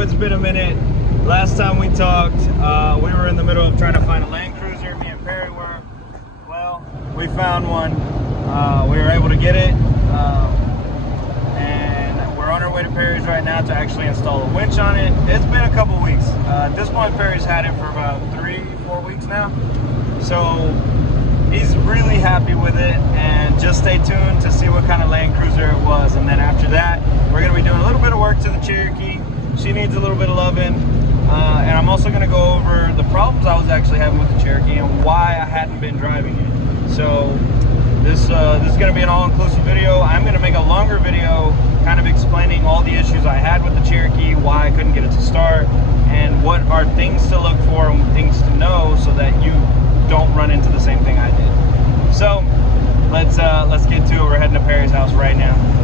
know it's been a minute. Last time we talked, we were in the middle of trying to find a Landcruiser. Me and Perry were. Well, we found one. We were able to get it. And we're on our way to Perry's right now to actually install a winch on it. It's been a couple weeks. At this point, Perry's had it for about 3-4 weeks now. So he's really happy with it, and just stay tuned to see what kind of Landcruiser it was. And then after that, we're going to be doing a little bit of work to the Cherokee. She needs a little bit of loving, and I'm also going to go over the problems I was actually having with the Cherokee and why I hadn't been driving it. So this is going to be an all-inclusive video. I'm going to make a longer video kind of explaining all the issues I had with the Cherokee, why I couldn't get it to start, and what are things to look for and things to know so that you don't run into the same thing I did. So let's get to it. We're heading to Perry's house right now.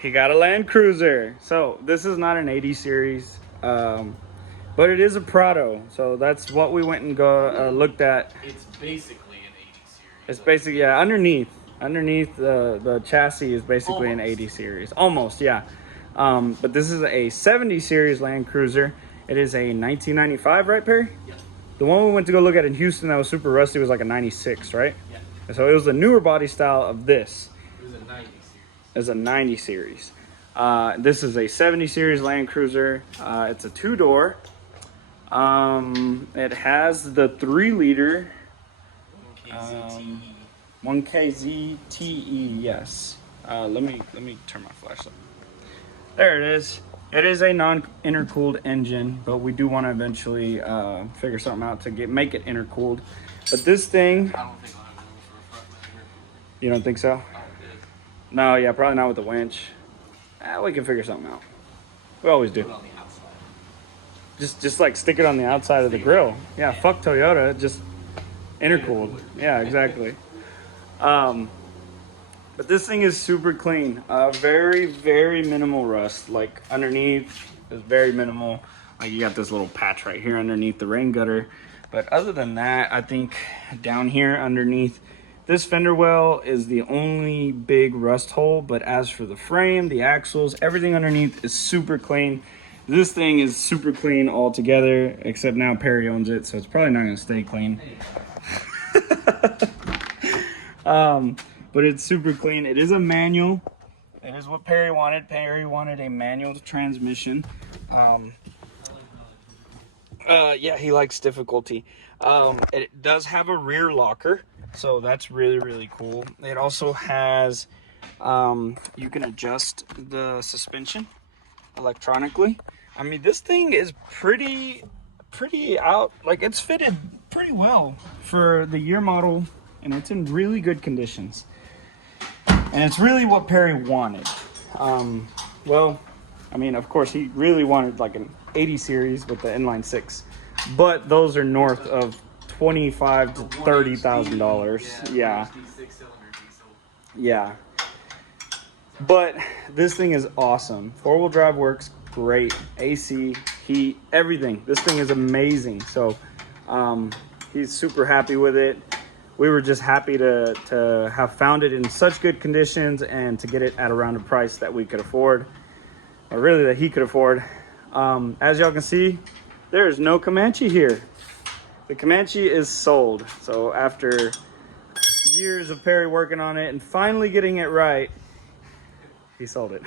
He got a Landcruiser. So this is not an 80 series, but it is a Prado. So that's what we went and looked at. It's basically an 80 series. It's basically, yeah, underneath the chassis is basically an 80 series. Almost, yeah. But this is a 70 series Landcruiser. It is a 1995, right, Perry? Yeah. The one we went to go look at in Houston that was super rusty was like a 96, right? Yeah. So it was the newer body style of this. It was a 90 series. Is a 90 series. This is a 70 series Landcruiser. It's a 2-door. It has the 3-liter 1KZ TE. Yes. Let me turn my flashlight. There it is. It is a non-intercooled engine, but we do want to eventually figure something out to make it intercooled. But this thing, I don't think I'll have room for a front matter. you don't think so? No, yeah, probably not with the winch. We can figure something out. We always do. Put it on the outside. Just like stick it on the outside of the grill. Yeah, fuck Toyota, just intercooled. Yeah, exactly. But this thing is super clean. Very, very minimal rust. Like underneath is very minimal. Like you got this little patch right here underneath the rain gutter. But other than that, I think down here underneath, this fender well is the only big rust hole, but as for the frame, the axles, everything underneath is super clean. This thing is super clean altogether, except now Perry owns it, so it's probably not gonna stay clean. But it's super clean. It is a manual. It is what Perry wanted. Perry wanted a manual transmission. Yeah, he likes difficulty. It does have a rear locker. So that's really, really cool. It also has, you can adjust the suspension electronically. I mean, this thing is pretty out, like it's fitted pretty well for the year model, and it's in really good conditions. And it's really what Perry wanted. Well, I mean, of course, he really wanted like an 80 series with the inline 6, but those are north of $25,000 to $30,000. Yeah. Yeah. But this thing is awesome. 4-wheel drive works great. AC, heat, everything. This thing is amazing. So he's super happy with it. We were just happy to have found it in such good conditions and to get it at around a price that we could afford, or really that he could afford. As y'all can see, there is no Comanche here. The Comanche is sold. So after years of Perry working on it and finally getting it right, he sold it.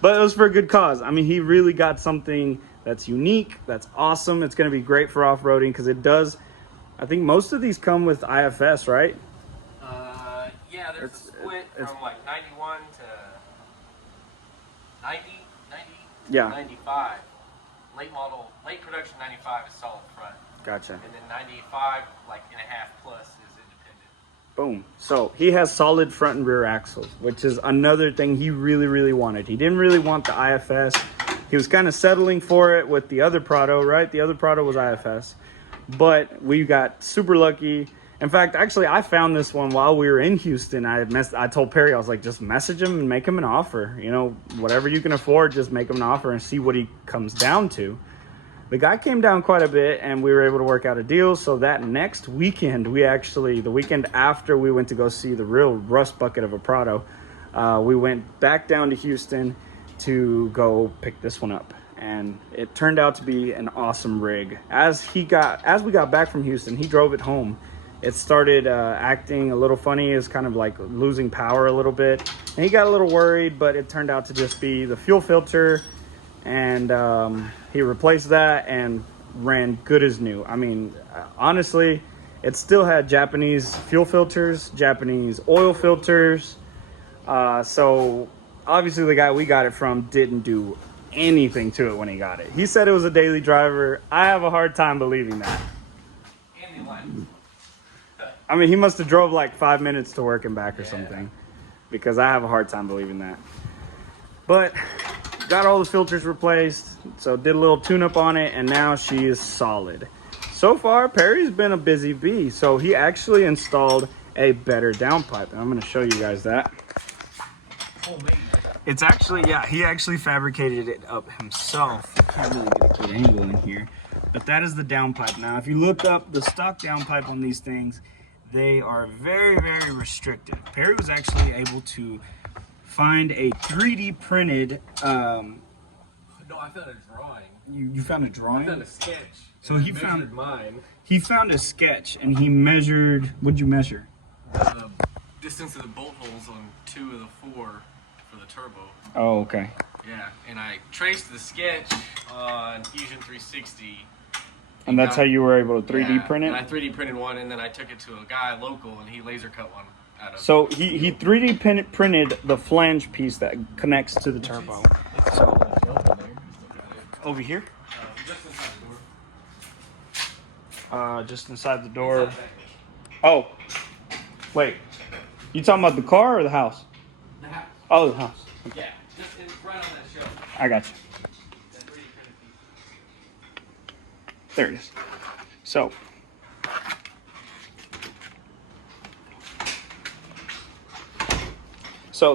But it was for a good cause. I mean, he really got something that's unique, that's awesome. It's going to be great for off-roading because it does. I think most of these come with IFS, right? Yeah, there's a split from like 91 to 90, yeah. 95. Late production 95 is solid front. Gotcha. And then 95, like and a half plus, is independent. Boom. So he has solid front and rear axles, which is another thing he really, really wanted. He didn't really want the IFS. He was kind of settling for it with the other Prado, right? The other Prado was IFS. But we got super lucky In fact, actually, I found this one while we were in Houston. I told Perry, I was like, just message him and make him an offer. You know, whatever you can afford, just make him an offer and see what he comes down to. The guy came down quite a bit, and we were able to work out a deal. So that next weekend, the weekend after we went to go see the real rust bucket of a Prado, we went back down to Houston to go pick this one up. And it turned out to be an awesome rig. As we got back from Houston, he drove it home. It started acting a little funny. It's kind of like losing power a little bit. And he got a little worried, but it turned out to just be the fuel filter. And he replaced that and ran good as new. I mean, honestly, it still had Japanese fuel filters, Japanese oil filters. So obviously the guy we got it from didn't do anything to it when he got it. He said it was a daily driver. I have a hard time believing that. And the line. I mean, he must have drove like 5 minutes to work and back or something, because I have a hard time believing that. But got all the filters replaced, so did a little tune-up on it, and now she is solid. So far, Perry's been a busy bee, so he actually installed a better downpipe, and I'm going to show you guys that. It's actually, yeah, he actually fabricated it up himself. Can't really get a good angle in here, but that is the downpipe. Now, if you look up the stock downpipe on these things, they are very, very restricted. Perry was actually able to find a 3D printed. No, I found a drawing. You found a drawing? I found a sketch. So he found mine. He found a sketch and he measured. What'd you measure? The distance of the bolt holes on 2 of the 4 for the turbo. Oh, okay. Yeah, and I traced the sketch on Fusion 360. And that's how you were able to 3D print it? And I 3D printed one, and then I took it to a guy local, and he laser cut one out of. So he 3D printed the flange piece that connects to the turbo. So, over here? Just inside the door. Just inside the door. Oh, wait. You talking about the car or the house? The house. Oh, the house. Yeah, just right on that shelf. I got you. That 3D printed piece. There it is. So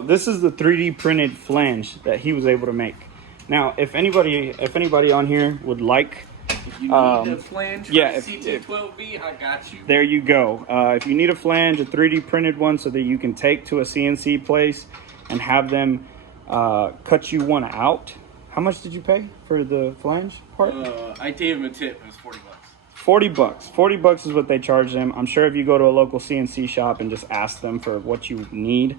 this is the 3D printed flange that he was able to make. Now, if anybody on here would like, if you need a flange for yeah, CT12B, I got you. There you go. If you need a flange, a 3D printed one, so that you can take to a CNC place and have them cut you one out. How much did you pay for the flange part? I gave him a tip. It was $40. 40 bucks. 40 bucks is what they charge them. I'm sure if you go to a local CNC shop and just ask them for what you need,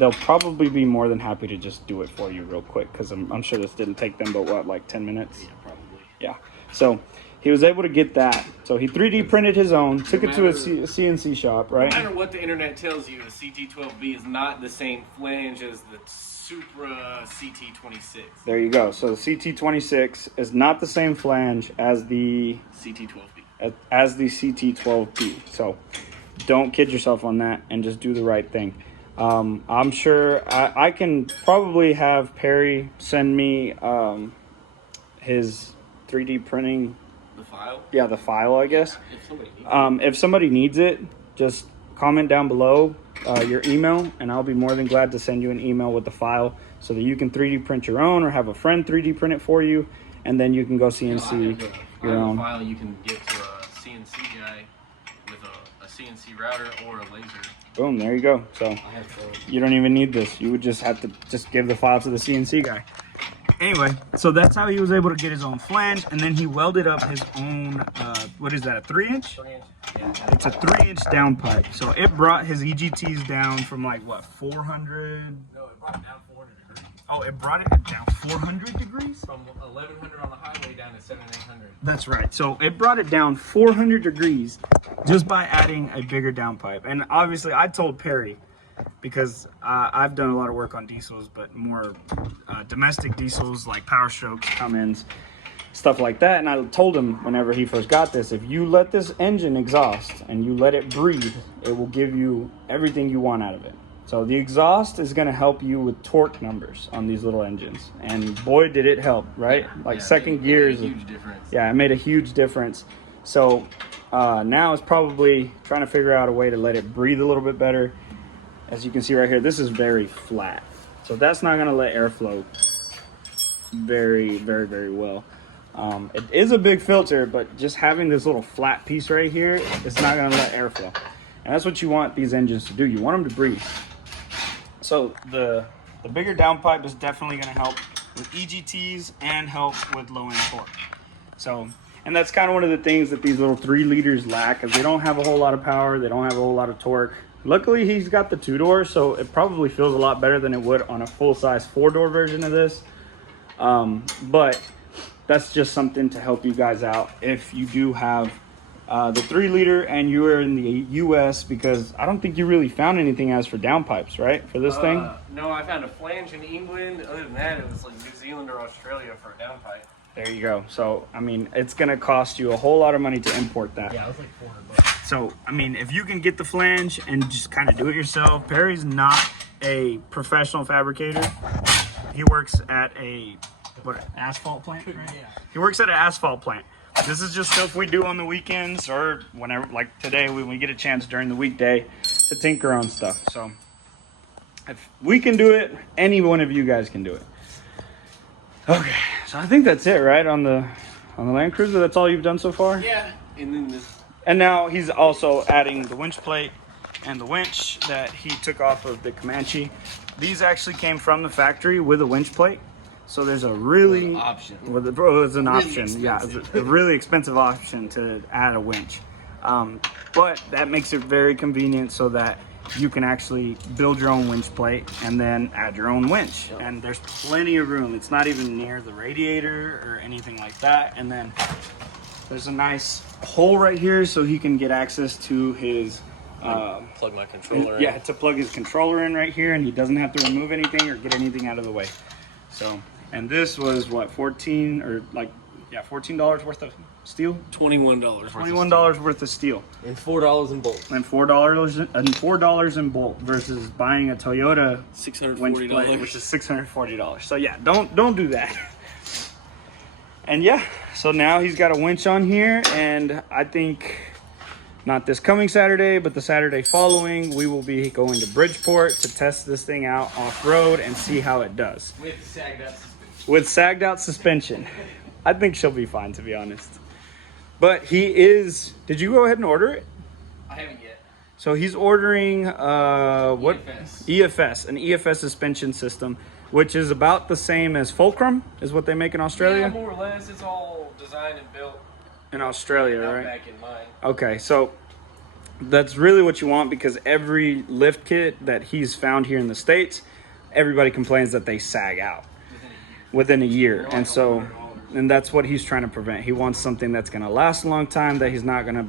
they'll probably be more than happy to just do it for you real quick, because I'm sure this didn't take them but what, like 10 minutes? Yeah, probably. Yeah. So he was able to get that. So he 3D printed his own, took it to a CNC shop, right? No matter what the internet tells you, a CT12B is not the same flange as the Supra CT26. There you go. So the CT26 is not the same flange as the CT12B. As the CT12B. So don't kid yourself on that and just do the right thing. I'm sure I can probably have Perry send me his 3D printing. The file? Yeah, the file, I guess. If somebody needs If somebody needs it, just comment down below your email, and I'll be more than glad to send you an email with the file so that you can 3D print your own or have a friend 3D print it for you, and then you can go CNC your own. File you can get to a CNC guy with a CNC router or a laser. Boom, there you go. So you don't even need this. You would just have to just give the file to the CNC guy. Anyway, so that's how he was able to get his own flange, and then he welded up his own, what is that, a 3-inch? 3-inch. Yeah. It's a 3-inch downpipe. So it brought his EGTs down from like, what, 400? No, it brought it down 400 degrees. Oh, it brought it down 400 degrees? From 1100 on the highway down to 7800. That's right. So it brought it down 400 degrees just by adding a bigger downpipe. And obviously, I told Perry, because I've done a lot of work on diesels, but more domestic diesels like Power Strokes, Cummins, stuff like that. And I told him whenever he first got this, if you let this engine exhaust and you let it breathe, it will give you everything you want out of it. So the exhaust is going to help you with torque numbers on these little engines. And boy, did it help, right? Like second gear is a huge difference. Yeah, it made a huge difference. So Now it's probably trying to figure out a way to let it breathe a little bit better. As you can see right here, this is very flat. So that's not gonna let airflow very well. It is a big filter, but just having this little flat piece right here, it's not gonna let airflow. And that's what you want these engines to do. You want them to breathe. So the bigger downpipe is definitely gonna help with EGTs and help with low end torque. So, and that's kind of one of the things that these little 3 liters lack, is they don't have a whole lot of power, they don't have a whole lot of torque. Luckily, he's got the 2-door, so it probably feels a lot better than it would on a full-size 4-door version of this. But that's just something to help you guys out if you do have the 3-liter and you are in the US, because I don't think you really found anything as for downpipes, right, for this thing? No, I found a flange in England. Other than that, it was like New Zealand or Australia for a downpipe. There you go. So, I mean, it's going to cost you a whole lot of money to import that. Yeah, it was like $400. So, I mean, if you can get the flange and just kind of do it yourself. Perry's not a professional fabricator. He works at asphalt plant, right? Yeah. He works at an asphalt plant. This is just stuff we do on the weekends or whenever, like today, when we get a chance during the weekday to tinker on stuff. So, if we can do it, any one of you guys can do it. Okay, so I think that's it, right, on the Landcruiser. That's all you've done so far? Yeah, and then this. And now he's also adding the winch plate and the winch that he took off of the Comanche. These actually came from the factory with a winch plate. So there's a really option. Well, it's an Really option. expensive. Yeah, it's a really expensive option to add a winch. But that makes it very convenient so that you can actually build your own winch plate and then add your own winch. Yep. And there's plenty of room. It's not even near the radiator or anything like that. And then there's a nice hole right here so he can get access to his plug my controller in. Yeah, to plug his controller in right here, and he doesn't have to remove anything or get anything out of the way. So, and this was what, $14 worth of steel? $21. $21 worth of steel. And $4 in bolt. And $4 in bolt versus buying a Toyota winch plate, which is $640. So yeah, don't do that. And yeah, so now he's got a winch on here, and I think not this coming Saturday, but the Saturday following, we will be going to Bridgeport to test this thing out off-road and see how it does. With sagged out suspension. I think she'll be fine, to be honest. But he is... Did you go ahead and order it? I haven't yet. So he's ordering what? EFS, an EFS suspension system, which is about the same as Fulcrum, is what they make in Australia? Yeah, more or less. It's all designed and built in Australia, right? Back in mine. Okay, so that's really what you want, because every lift kit that he's found here in the States, everybody complains that they sag out within a year. And so, and that's what he's trying to prevent. He wants something that's going to last a long time, that he's not going to,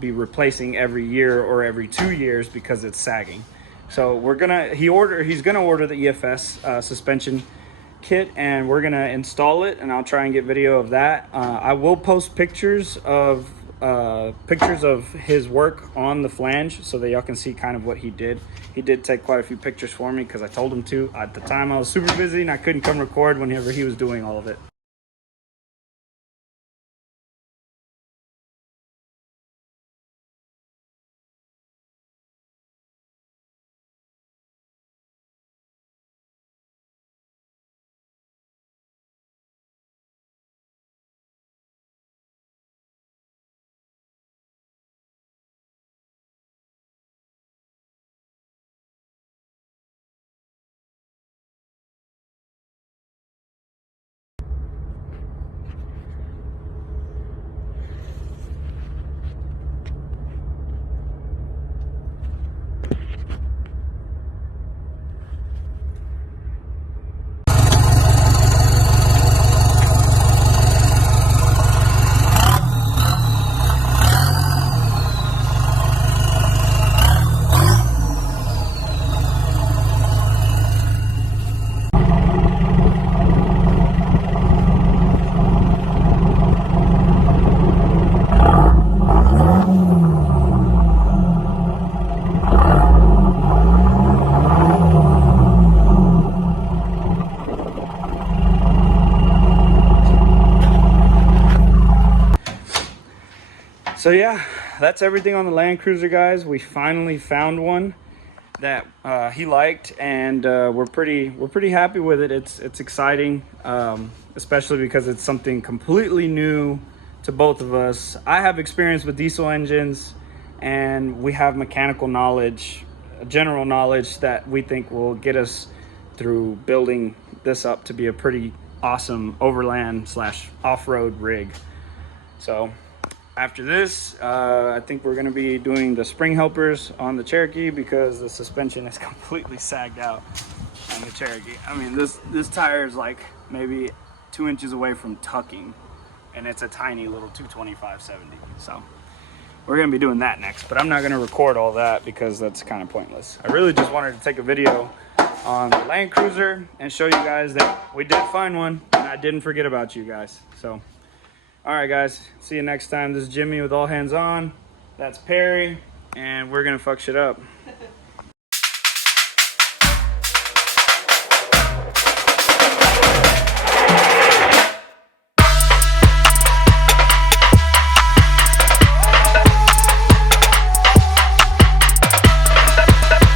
be replacing every year or every 2 years because it's sagging. So he's gonna order the EFS suspension kit, and we're gonna install it, and I'll try and get video of that. I will post pictures of his work on the flange so that y'all can see kind of what he did. He did take quite a few pictures for me because I told him to. At the time I was super busy and I couldn't come record whenever he was doing all of it. So yeah, that's everything on the Land Cruiser, guys. We finally found one that he liked, and we're pretty happy with it. It's exciting, especially because it's something completely new to both of us. I have experience with diesel engines, and we have mechanical knowledge, general knowledge that we think will get us through building this up to be a pretty awesome overland / off-road rig. So after this, I think we're going to be doing the spring helpers on the Cherokee because the suspension is completely sagged out on the Cherokee. I mean, this tire is like maybe 2 inches away from tucking, and it's a tiny little 225/70. So we're going to be doing that next, but I'm not going to record all that because that's kind of pointless. I really just wanted to take a video on the Land Cruiser and show you guys that we did find one, and I didn't forget about you guys. So all right, guys, see you next time. This is Jimmy with All Hands On. That's Perry, and we're gonna fuck shit up.